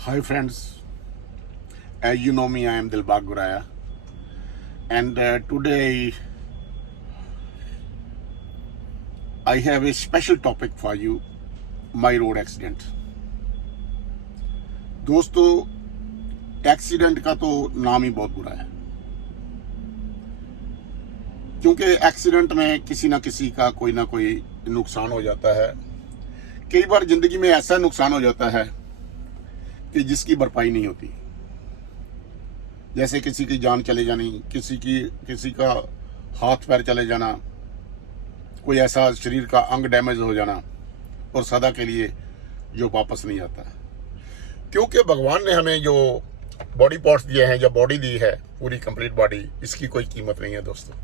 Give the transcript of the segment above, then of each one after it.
Hi friends, as you know me, I am Dilbag Guraya, and today I have a special topic for you, my road accident. दोस्तों, accident का तो नाम ही बहुत बुरा है, क्योंकि एक्सीडेंट में किसी ना किसी का कोई ना कोई नुकसान हो जाता है। कई बार जिंदगी में ऐसा नुकसान हो जाता है कि जिसकी भरपाई नहीं होती, जैसे किसी की जान चले जानी, किसी का हाथ पैर चले जाना, कोई ऐसा शरीर का अंग डैमेज हो जाना और सदा के लिए जो वापस नहीं आता। क्योंकि भगवान ने हमें जो बॉडी पार्ट्स दिए हैं, जो बॉडी दी है, पूरी कंप्लीट बॉडी, इसकी कोई कीमत नहीं है दोस्तों।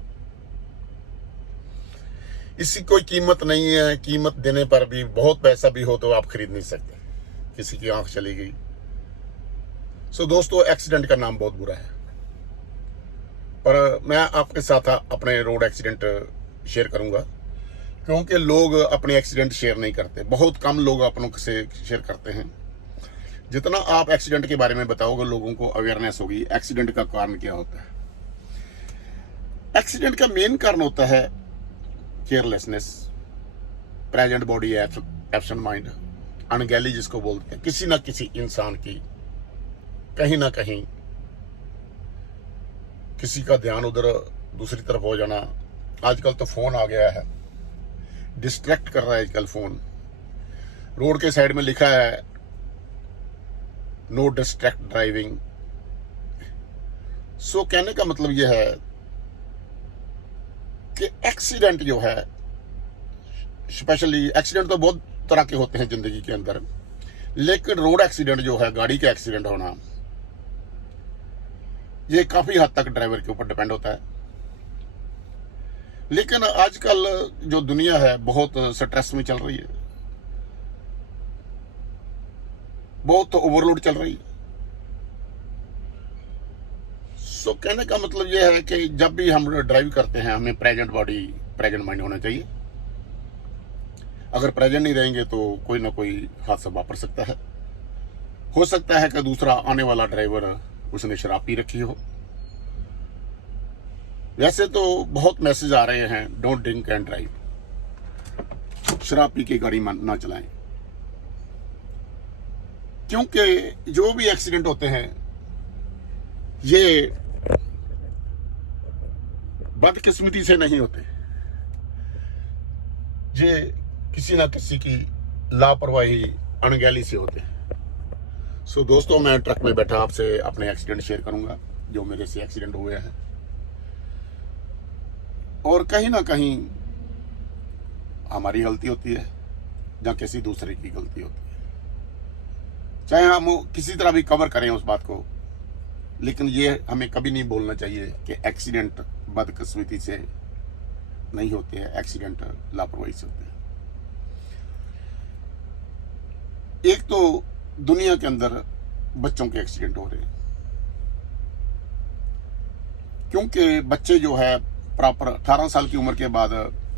इसकी कोई कीमत नहीं है। कीमत देने पर भी, बहुत पैसा भी हो तो आप खरीद नहीं सकते। किसी की आंख चली गई। सो दोस्तों, एक्सीडेंट का नाम बहुत बुरा है, पर मैं आपके साथ अपने रोड एक्सीडेंट शेयर करूंगा, क्योंकि लोग अपने एक्सीडेंट शेयर नहीं करते। बहुत कम लोग अपनों से शेयर करते हैं। जितना आप एक्सीडेंट के बारे में बताओगे, लोगों को अवेयरनेस होगी एक्सीडेंट का कारण क्या होता है। एक्सीडेंट का मेन कारण होता है carelessness, present body absent mind, अनगैली जिसको बोलते हैं। किसी ना किसी इंसान की कहीं ना कहीं किसी का ध्यान उधर दूसरी तरफ हो जाना। आजकल तो फोन आ गया है, डिस्ट्रैक्ट कर रहा है आजकल फोन। रोड के साइड में लिखा है नो डिस्ट्रैक्ट ड्राइविंग। सो कहने का मतलब यह है कि एक्सीडेंट जो है, स्पेशली एक्सीडेंट तो बहुत तरह के होते हैं जिंदगी के अंदर, लेकिन रोड एक्सीडेंट जो है, गाड़ी का एक्सीडेंट होना, ये काफी हद तक ड्राइवर के ऊपर डिपेंड होता है। लेकिन आजकल जो दुनिया है बहुत स्ट्रेस में चल रही है, बहुत ओवरलोड चल रही है। सो कहने का मतलब यह है कि जब भी हम ड्राइव करते हैं, हमें प्रेजेंट बॉडी प्रेजेंट माइंड होना चाहिए। अगर प्रेजेंट नहीं रहेंगे तो कोई ना कोई हादसा वापर सकता है। हो सकता है कि दूसरा आने वाला ड्राइवर, उसने शराब पी रखी हो। वैसे तो बहुत मैसेज आ रहे हैं, डोंट ड्रिंक एंड ड्राइव, शराब पी के गाड़ी ना चलाएं। क्योंकि जो भी एक्सीडेंट होते हैं, ये बदकिस्मती से नहीं होते, ये किसी ना किसी की लापरवाही, अनगैली से होते हैं। सो दोस्तों, मैं ट्रक में बैठा आपसे अपने एक्सीडेंट शेयर करूंगा, जो मेरे से एक्सीडेंट हुए हैं। और कहीं ना कहीं हमारी गलती होती है या किसी दूसरे की गलती होती है, चाहे हम किसी तरह भी कवर करें उस बात को, लेकिन ये हमें कभी नहीं बोलना चाहिए कि एक्सीडेंट बदकिस्मती से नहीं होते हैं, एक्सीडेंट लापरवाही से होते हैं। एक तो दुनिया के अंदर बच्चों के एक्सीडेंट हो रहे हैं, क्योंकि बच्चे जो है प्रॉपर 18 साल की उम्र के बाद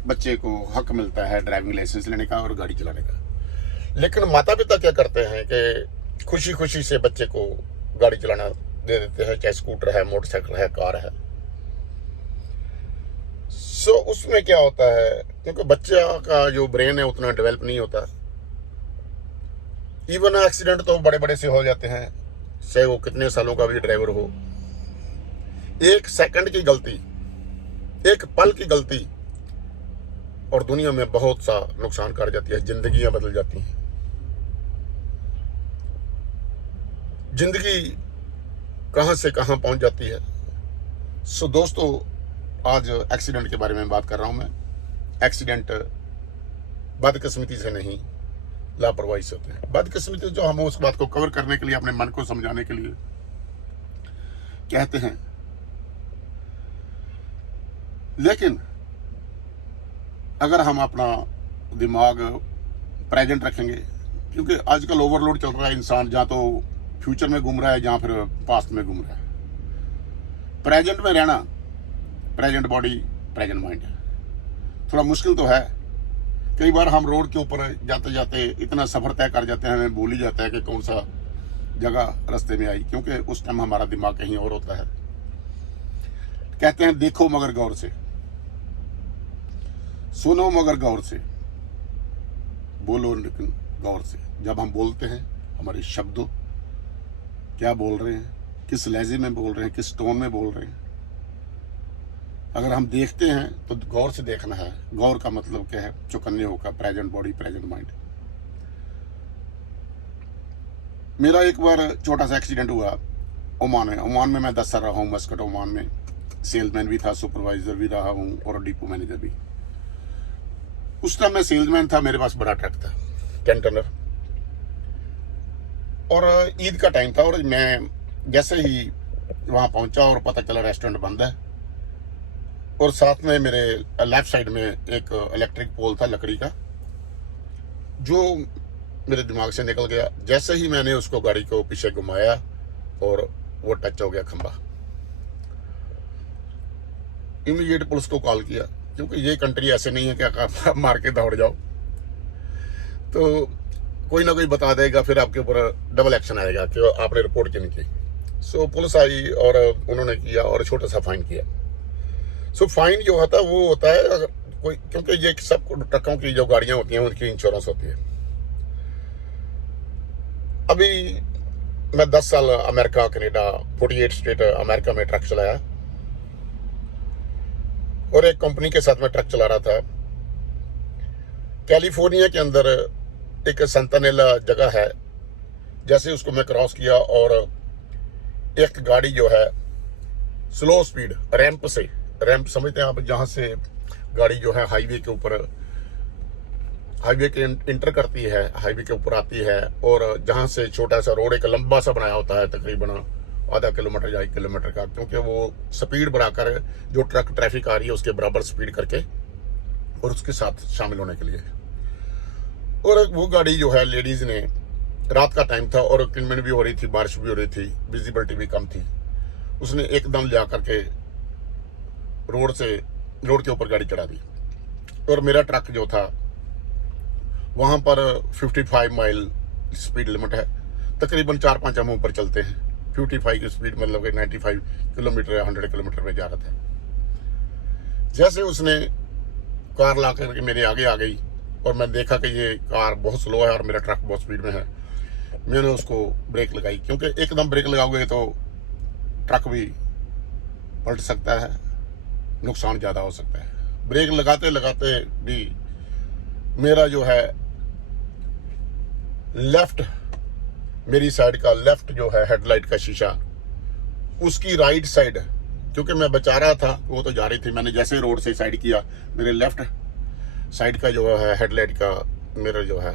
बच्चे को हक मिलता है ड्राइविंग लाइसेंस लेने का और गाड़ी चलाने का। लेकिन माता पिता क्या करते हैं कि खुशी खुशी से बच्चे को गाड़ी चलाना दे देते हैं, चाहे स्कूटर है, मोटरसाइकिल है, कार है। सो उसमें क्या होता है, क्योंकि बच्चे का जो ब्रेन है उतना डेवलप नहीं होता। इवन एक्सीडेंट तो बड़े बड़े से हो जाते हैं, चाहे वो कितने सालों का भी ड्राइवर हो। एक सेकंड की गलती, एक पल की गलती और दुनिया में बहुत सा नुकसान कर जाती है, जिंदगियां बदल जाती हैं। जिंदगी कहां से कहां पहुंच जाती है। सो दोस्तों, आज एक्सीडेंट के बारे में बात कर रहा हूं मैं। एक्सीडेंट बदकिस्मती से नहीं, लापरवाही से होते हैं। बदकिस्मती जो हम उस बात को कवर करने के लिए, अपने मन को समझाने के लिए कहते हैं, लेकिन अगर हम अपना दिमाग प्रेजेंट रखेंगे, क्योंकि आजकल ओवरलोड चल रहा है, इंसान जहां तो फ्यूचर में घूम रहा है, जहां फिर पास्ट में घूम रहा है। प्रेजेंट में रहना, प्रेजेंट बॉडी प्रेजेंट माइंड, थोड़ा मुश्किल तो है। कई बार हम रोड के ऊपर जाते जाते इतना सफर तय कर जाते हैं, हमें भूल ही जाता है कि कौन सा जगह रास्ते में आई, क्योंकि उस टाइम हमारा दिमाग कहीं और होता है। कहते हैं देखो मगर गौर से, सुनो मगर गौर से, बोलो लेकिन गौर से। जब हम बोलते हैं हमारे शब्दों क्या बोल रहे हैं, किस लहजे में बोल रहे हैं, किस टोन में बोल रहे हैं। अगर हम देखते हैं तो गौर से देखना है। गौर का मतलब क्या है? चौकन्ने होकर, प्रेजेंट बॉडी प्रेजेंट माइंड। मेरा एक बार छोटा सा एक्सीडेंट हुआ ओमान में। ओमान में मैं 10 साल रहा हूँ, मस्कट ओमान में। सेल्समैन भी था, सुपरवाइजर भी रहा हूँ और डिपो मैनेजर भी। उस टाइम मैं सेल्समैन था, मेरे पास बड़ा ट्रक था, 10 टनर, और ईद का टाइम था। और मैं जैसे ही वहाँ पहुँचा और पता चला रेस्टोरेंट बंद है, और साथ में मेरे लेफ्ट साइड में एक इलेक्ट्रिक पोल था लकड़ी का, जो मेरे दिमाग से निकल गया। जैसे ही मैंने उसको गाड़ी को पीछे घुमाया और वो टच हो गया खंबा। इमीडिएट पुलिस को कॉल किया, क्योंकि ये कंट्री ऐसे नहीं है कि आप मार के दौड़ जाओ, तो कोई ना कोई बता देगा, फिर आपके ऊपर डबल एक्शन आएगा कि आपने रिपोर्ट क्यों नहीं की। सो पुलिस आई और उन्होंने किया और छोटा सा फाइन किया। सो फाइन जो होता है वो होता है अगर कोई, क्योंकि ये सब ट्रकों की जो गाड़ियां होती हैं उनकी इंश्योरेंस होती है। अभी मैं 10 साल अमेरिका, कनाडा, 48 स्टेट अमेरिका में ट्रक चलाया, और एक कंपनी के साथ में ट्रक चला रहा था। कैलिफोर्निया के अंदर एक सेंटानेला जगह है, जैसे उसको मैं क्रॉस किया और एक गाड़ी जो है स्लो स्पीड रैंप से, रैंप समझते हैं आप, जहां से गाड़ी जो है हाईवे के ऊपर, हाईवे के इंटर करती है, हाईवे के ऊपर आती है, और जहां से छोटा सा रोड एक लंबा सा बनाया होता है, तकरीबन आधा किलोमीटर या 1 किलोमीटर का, क्योंकि वो स्पीड बढ़ाकर जो ट्रक ट्रैफिक आ रही है उसके बराबर स्पीड करके और उसके साथ शामिल होने के लिए। और वो गाड़ी जो है, लेडीज ने, रात का टाइम था और क्लिनमेंट भी हो रही थी, बारिश भी हो रही थी, विजिबिलिटी भी कम थी, उसने एकदम ले करके रोड के ऊपर गाड़ी चढ़ा दी। और मेरा ट्रक जो था, वहां पर 55 माइल स्पीड लिमिट है, तकरीबन 4-5 हम ऊपर चलते हैं। 55 की स्पीड मतलब कि 95 किलोमीटर या 100 किलोमीटर पे जा रहा था। जैसे उसने कार ला करके मेरे आगे आ गई और मैं देखा कि ये कार बहुत स्लो है और मेरा ट्रक बहुत स्पीड में है, मैंने उसको ब्रेक लगाई, क्योंकि एकदम ब्रेक लगाओगे तो ट्रक भी पलट सकता है, नुकसान ज़्यादा हो सकता है। ब्रेक लगाते लगाते भी मेरा जो है लेफ्ट, मेरी साइड का लेफ्ट जो है हेडलाइट का शीशा, उसकी राइट साइड, क्योंकि मैं बचा रहा था, वो तो जा रही थी, मैंने जैसे रोड से साइड किया, मेरे लेफ्ट साइड का जो है हेडलाइट का मिरर जो है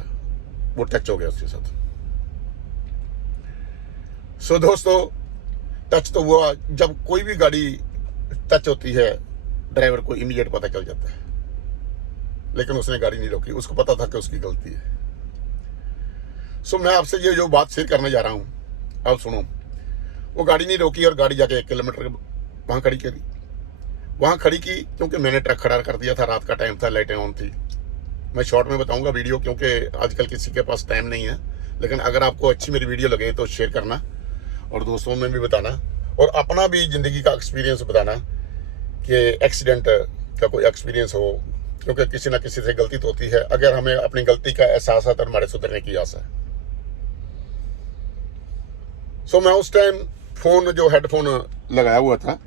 वो टच हो गया उसके साथ। सो दोस्तों, टच तो हुआ, जब कोई भी गाड़ी टच होती है ड्राइवर को इमीडिएट पता चल जाता है, लेकिन उसने गाड़ी नहीं रोकी, उसको पता था कि उसकी गलती है। सो मैं आपसे ये जो बात शेयर करने जा रहा हूं, अब सुनो। वो गाड़ी नहीं रोकी और गाड़ी जाके 1 किलोमीटर वहां खड़ी करी, वहां खड़ी की, क्योंकि मैंने ट्रक खड़ा कर दिया था, रात का टाइम था, लाइटें ऑन थी। मैं शॉर्ट में बताऊंगा वीडियो, क्योंकि आजकल किसी के पास टाइम नहीं है, लेकिन अगर आपको अच्छी मेरी वीडियो लगे तो शेयर करना और दोस्तों में भी बताना, और अपना भी जिंदगी का एक्सपीरियंस बताना कि एक्सीडेंट का कोई एक्सपीरियंस हो, क्योंकि किसी ना किसी से गलती तो होती है। अगर हमें अपनी गलती का एहसास है तो हमारे सुधरने की आस है। सो मैं उस टाइम फोन जो हेडफोन लगाया हुआ था,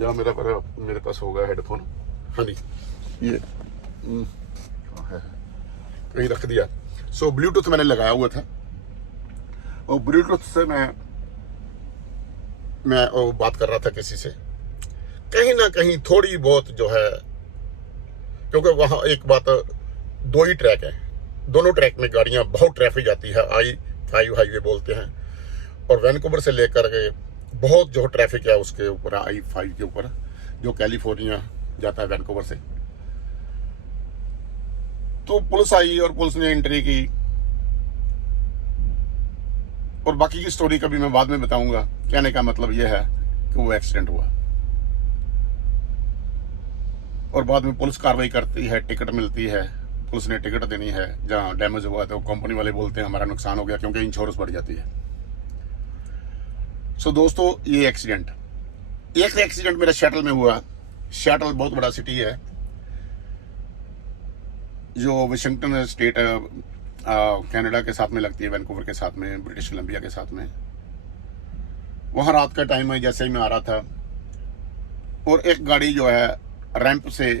या मेरे पास होगा हेडफोन, हाँ जी, ये कहीं रख दिया। सो ब्लूटूथ मैंने लगाया हुआ था, और ब्लूटूथ से मैं बात कर रहा था किसी से। कहीं ना कहीं थोड़ी बहुत जो है, क्योंकि वहां एक बात, 2 ही ट्रैक है, दोनों ट्रैक में गाड़ियां, बहुत ट्रैफिक जाती है, I-5 हाईवे बोलते हैं, और वैनकूवर से लेकर के बहुत जो ट्रैफिक है उसके ऊपर, I-5 के ऊपर, जो कैलिफोर्निया जाता है वैनकूवर से। तो पुलिस आई और पुलिस ने एंट्री की, और बाकी की स्टोरी कभी मैं बाद में बताऊंगा। कहने का मतलब यह है कि वो एक्सीडेंट हुआ, और बाद में पुलिस कार्रवाई करती है, टिकट मिलती है, पुलिस ने टिकट देनी है। जहां डैमेज हुआ तो कंपनी वाले बोलते हैं हमारा नुकसान हो गया, क्योंकि इंश्योरेंस बढ़ जाती है। सो दोस्तों, ये एक्सीडेंट, एक एक्सीडेंट मेरा शटल में हुआ। शटल बहुत बड़ा सिटी है जो वाशिंगटन स्टेट कनाडा के साथ में लगती है, वैंकूवर के साथ में, ब्रिटिश कोलंबिया के साथ में। वहाँ रात का टाइम है, जैसे ही मैं आ रहा था और एक गाड़ी जो है रैंप से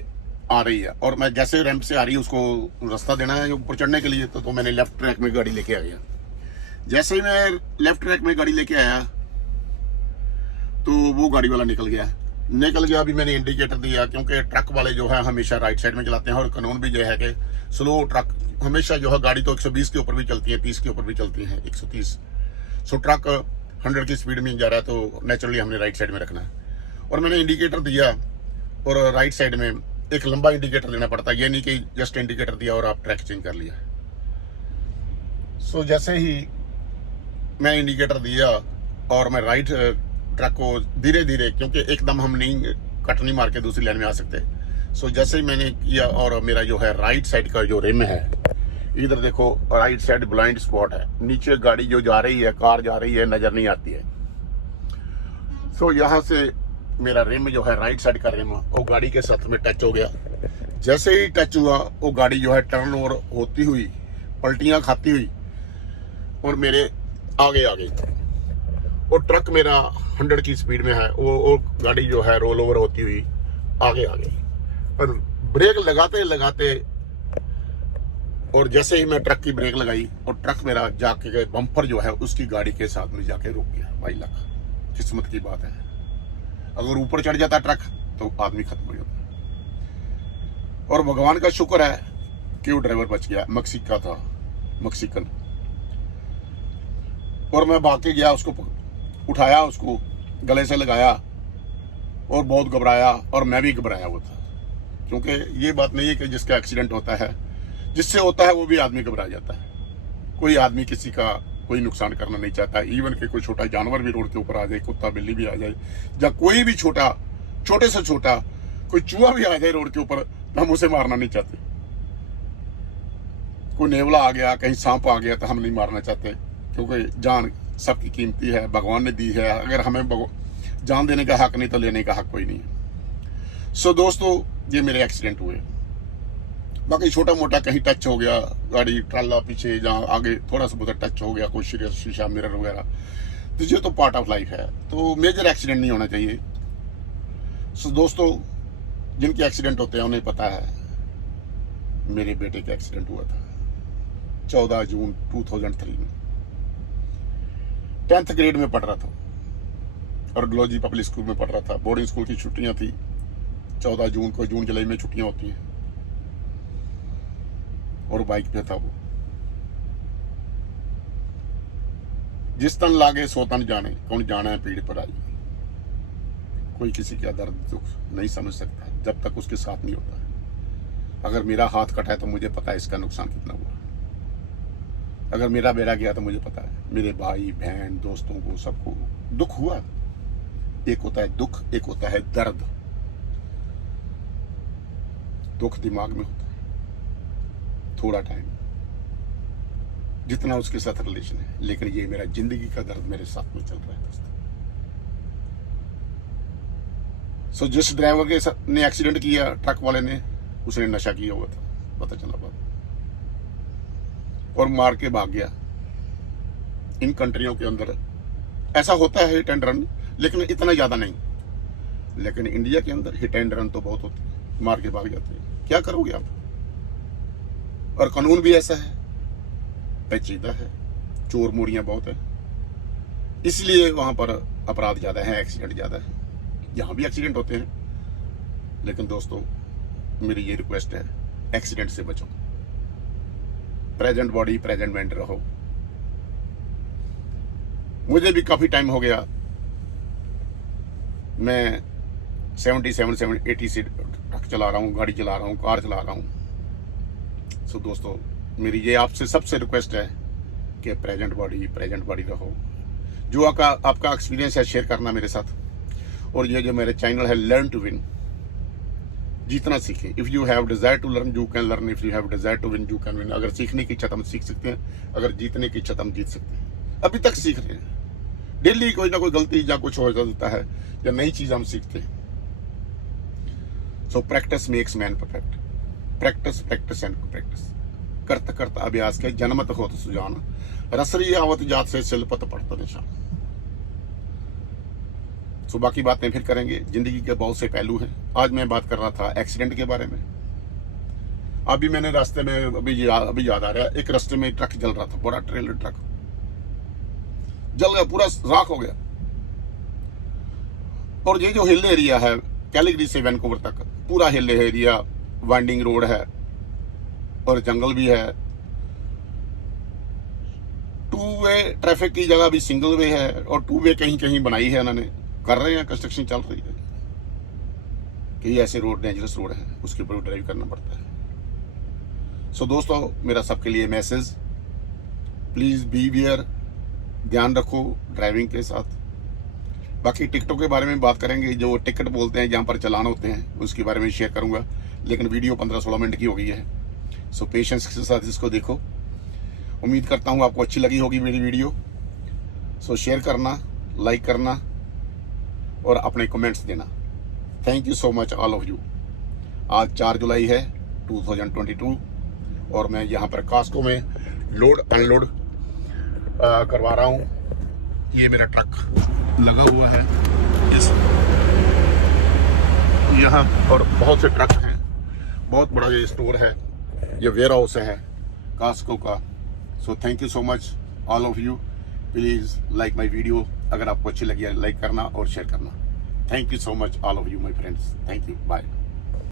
आ रही है, और मैं जैसे रैंप से आ रही है उसको रास्ता देना है ऊपर चढ़ने के लिए, तो मैंने लेफ्ट ट्रैक में गाड़ी लेके आ गया। जैसे ही मैं लेफ्ट ट्रैक में गाड़ी लेके आया तो वो गाड़ी वाला निकल गया। अभी मैंने इंडिकेटर दिया, क्योंकि ट्रक वाले जो है हमेशा राइट साइड में चलाते हैं, और कानून भी जो है कि स्लो ट्रक हमेशा जो है, गाड़ी तो 120 के ऊपर भी चलती है, 30 के ऊपर भी चलती है, 130। सो ट्रक 100 की स्पीड में जा रहा है तो नेचुरली हमने राइट साइड में रखना है। और मैंने इंडिकेटर दिया, और राइट साइड में एक लंबा इंडिकेटर देना पड़ता है, ये नहीं कि जस्ट इंडिकेटर दिया और आप ट्रैक चेंज कर लिया। सो जैसे ही मैं इंडिकेटर दिया और मैं राइट ट्रक को धीरे धीरे, क्योंकि एकदम हम नहीं कट नहीं मार के दूसरी लाइन में आ सकते। सो जैसे ही मैंने किया, और मेरा जो है राइट साइड का जो रिम है, इधर देखो राइट साइड ब्लाइंड स्पॉट है, नीचे गाड़ी जो जा रही है, कार जा रही है, नजर नहीं आती है। सो यहाँ से मेरा रिम जो है, राइट साइड का रिम, वो गाड़ी के साथ में टच हो गया। जैसे ही टच हुआ, वो गाड़ी जो है टर्न ओवर होती हुई, पलटियां खाती हुई और मेरे आगे आ गई। और ट्रक मेरा 100 की स्पीड में है, वो गाड़ी जो है रोल ओवर होती हुई आगे आ गई। और ब्रेक लगाते लगाते, और जैसे ही मैं ट्रक की ब्रेक लगाई, और ट्रक मेरा जाके बम्पर जो है उसकी गाड़ी के साथ में जाके रुक गया। भाई लाख किस्मत की बात है, अगर ऊपर चढ़ जाता ट्रक तो आदमी खत्म हो जाता। और भगवान का शुक्र है कि वो ड्राइवर बच गया, मैक्सिकन। और मैं भाग के गया, उसको उठाया, उसको गले से लगाया और बहुत घबराया, और मैं भी घबराया हुआ था, क्योंकि ये बात नहीं है कि जिसका एक्सीडेंट होता है, जिससे होता है वो भी आदमी घबरा जाता है। कोई आदमी किसी का कोई नुकसान करना नहीं चाहता, इवन कि कोई छोटा जानवर भी रोड के ऊपर आ जाए, कुत्ता बिल्ली भी आ जाए, या कोई भी छोटे से छोटा कोई चूहा भी आ जाए रोड के ऊपर, तो हम उसे मारना नहीं चाहते। कोई नेवला आ गया, कहीं सांप आ गया, तो हम नहीं मारना चाहते, क्योंकि जान सबकी कीमती है, भगवान ने दी है। अगर हमें जान देने का हक नहीं तो लेने का हक कोई नहीं है। सो दोस्तों, ये मेरे एक्सीडेंट हुए। बाकी छोटा मोटा कहीं टच हो गया, गाड़ी ट्राला पीछे, जहाँ आगे थोड़ा सा बहुत टच हो गया, कोई शीशा मिरर वगैरह, तो ये तो पार्ट ऑफ लाइफ है, तो मेजर एक्सीडेंट नहीं होना चाहिए। सो दोस्तों, जिनके एक्सीडेंट होते हैं उन्हें पता है। मेरे बेटे का एक्सीडेंट हुआ था 14 जून 2003 में, 10th ग्रेड में पढ़ रहा था, और डलहौजी पब्लिक स्कूल में पढ़ रहा था। बोर्डिंग स्कूल की छुट्टियां थी 14 जून को, जून जुलाई में छुट्टियां होती हैं, और बाइक पे था वो। जिस तन लागे सो तन जाने, कौन जाना है पीढ़ी पर आई। कोई किसी का दर्द दुख नहीं समझ सकता जब तक उसके साथ नहीं होता है। अगर मेरा हाथ कटा है तो मुझे पता है इसका नुकसान कितना हुआ। अगर मेरा बेड़ा गया तो मुझे पता है, मेरे भाई बहन दोस्तों को सबको दुख हुआ। एक होता है दुख, एक होता है दर्द। दुख दिमाग में होता है थोड़ा टाइम, जितना उसके साथ रिलेशन है, लेकिन ये मेरा जिंदगी का दर्द मेरे साथ में चल रहा है दोस्तों। सो जिस ड्राइवर के साथ ने एक्सीडेंट किया, ट्रक वाले ने, उसने नशा किया हुआ था, पता चला बात, और मार के भाग गया। इन कंट्रियों के अंदर ऐसा होता है हिट एंड रन, लेकिन इतना ज्यादा नहीं। लेकिन इंडिया के अंदर हिट एंड रन तो बहुत होती है, मार के भाग जाते हैं। क्या करोगे आप? और कानून भी ऐसा है, पेचीदा है, चोर मोरियां बहुत है, इसलिए वहां पर अपराध ज्यादा है, एक्सीडेंट ज्यादा है। यहां भी एक्सीडेंट होते हैं, लेकिन दोस्तों मेरी ये रिक्वेस्ट है, एक्सीडेंट से बचो, प्रेजेंट बॉडी प्रेजेंट माइंड रहो। मुझे भी काफी टाइम हो गया, मैं 77 80 से ट्रक चला रहा हूँ, गाड़ी चला रहा हूँ, कार चला रहा हूँ। सो दोस्तों, मेरी ये आपसे सबसे रिक्वेस्ट है कि प्रेजेंट बॉडी रहो। जो आपका एक्सपीरियंस है शेयर करना मेरे साथ। और ये जो मेरे चैनल है लर्न टू विन, जीतना सीखें। If you have desire to learn you can learn, if you have desire to win you can win. अगर सीखने की इच्छा हम सीख सकते हैं, अगर जीतने की इच्छा हम जीत सकते हैं। अभी तक सीख रहे हैं, डेली कोई ना कोई गलती या कुछ हो जाता है या नई चीज हम सीखते हैं। So practice makes man perfect. Practice practice and practice करता करता अभ्यास के जन्मत होत सुजान, रसरी आवत जात से शिल्पत पढ़त निशान। सो बाकी बातें फिर करेंगे। जिंदगी के बहुत से पहलू हैं। आज मैं बात कर रहा था एक्सीडेंट के बारे में। अभी मैंने रास्ते में अभी याद आ रहा है, एक रास्ते में ट्रक जल रहा था, बड़ा ट्रेलर ट्रक जल गया, पूरा राख हो गया। और ये जो हिल एरिया है कैलगरी से वैनकूवर तक, पूरा हिल एरिया, वाइंडिंग रोड है और जंगल भी है। 2 वे ट्रैफिक की जगह भी सिंगल वे है और 2 वे कहीं कहीं बनाई है उन्होंने, कर रहे हैं, कंस्ट्रक्शन चल रही है। कई ऐसे रोड डेंजरस रोड है, उसके ऊपर ड्राइव करना पड़ता है। सो दोस्तों, मेरा सबके लिए मैसेज, प्लीज बी वेयर, ध्यान रखो ड्राइविंग के साथ। बाकी टिकटों के बारे में बात करेंगे, जो टिकट बोलते हैं जहाँ पर चलान होते हैं उसके बारे में शेयर करूंगा, लेकिन वीडियो 15-16 मिनट की हो गई है। सो पेशेंस के साथ इसको देखो। उम्मीद करता हूँ आपको अच्छी लगी होगी मेरी वीडियो। सो शेयर करना, लाइक करना और अपने कमेंट्स देना। Thank you so much all of you. आज 4 जुलाई है 2022 और मैं यहाँ पर कास्को में लोड अनलोड करवा रहा हूँ। ये मेरा ट्रक लगा हुआ है इस यहाँ, और बहुत से ट्रक हैं। बहुत बड़ा ये स्टोर है, ये वेयर हाउस है कास्को का। So thank you so much all of you. Please like my video. अगर आपको अच्छी लगी है लाइक करना और शेयर करना। Thank you so much all of you my friends. Thank you, bye.